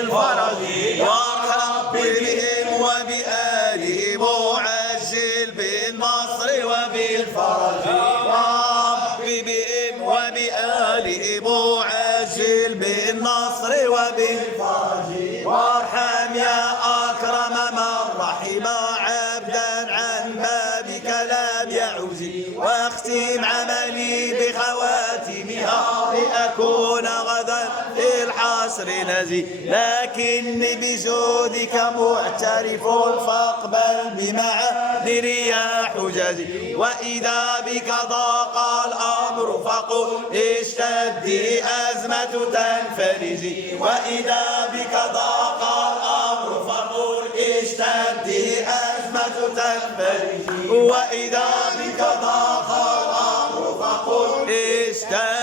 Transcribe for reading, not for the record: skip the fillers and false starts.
الفرج وارحم بهم وبآلهم وعجل بالنصر وبالفرج رب بهم وبآلهم وعجل بالنصر وبالفرج وارحم يا أكرم من رحم عبدا عن بابك لم يعوز واختم عملي بخواتمها لأكون غدا في الحصر نزي لكني بجودك معترف فاقبل بمعاذر يا حجازي وإذا بك ضاق الأمر فقل اشتدي أزمة تنفرجي وإذا بك ضاق الأمر فقل اشتدي أزمة تنفرجي وإذا بك ضاق الأمر فقل اشتدي